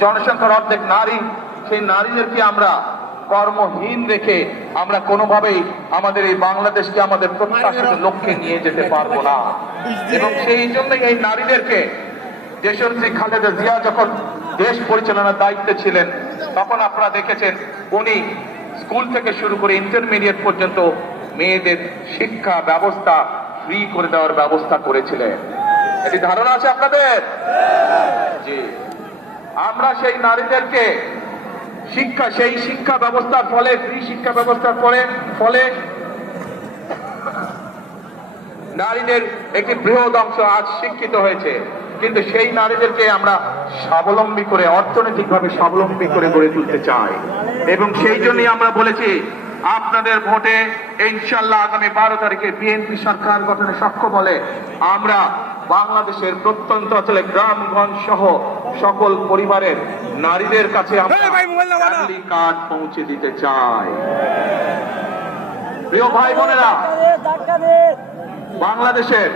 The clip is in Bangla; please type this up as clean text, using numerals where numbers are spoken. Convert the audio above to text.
জনসংখ্যার অর্ধেক নারী, সেই নারীদেরকে আমরা কর্মহীন রেখে আমরা কোনোভাবেই আমাদের এই বাংলাদেশকে আমাদের প্রত্যাশিত লক্ষ্যে নিয়ে যেতে পারবো না। এবং সেই জন্যই এই নারীদেরকে দেশনেত্রী খালেদা জিয়া যখন দেশ পরিচালনার দায়িত্বে ছিলেন, তখন আপনারা দেখেছেন উনি স্কুল থেকে শুরু করে ইন্টারমিডিয়েট পর্যন্ত মেয়েদের শিক্ষা ব্যবস্থা ফ্রি করে দেওয়ার ব্যবস্থা করেছিলেন। এটি ধারণা আছে আপনাদের? জি। আমরা সেই নারীদেরকে সেই শিক্ষা ব্যবস্থার ফলে, ফ্রি শিক্ষা ব্যবস্থার ফলে নারীদের একটি বৃহৎ অংশ আজ শিক্ষিত হয়েছে। কিন্তু সেই নারীদেরকে আমরা স্বাবলম্বী করে, অর্থনৈতিকভাবে স্বাবলম্বী করে গড়ে তুলতে চাই। এবং সেই জন্যই আমরা বলেছি আপনাদের ভোটে ইনশাআল্লাহ আগামী 12 তারিখে বিএনপি সরকার গঠনে সক্ষম হলে আমরা বাংলাদেশের প্রত্যন্ত অঞ্চলে গ্রামগঞ্জ সহ সকল পরিবারের নারীদের কাছে আমরা ফ্যামিলি কার্ড পৌঁছে দিতে চাই। প্রিয় ভাই বোনেরা, বাংলাদেশের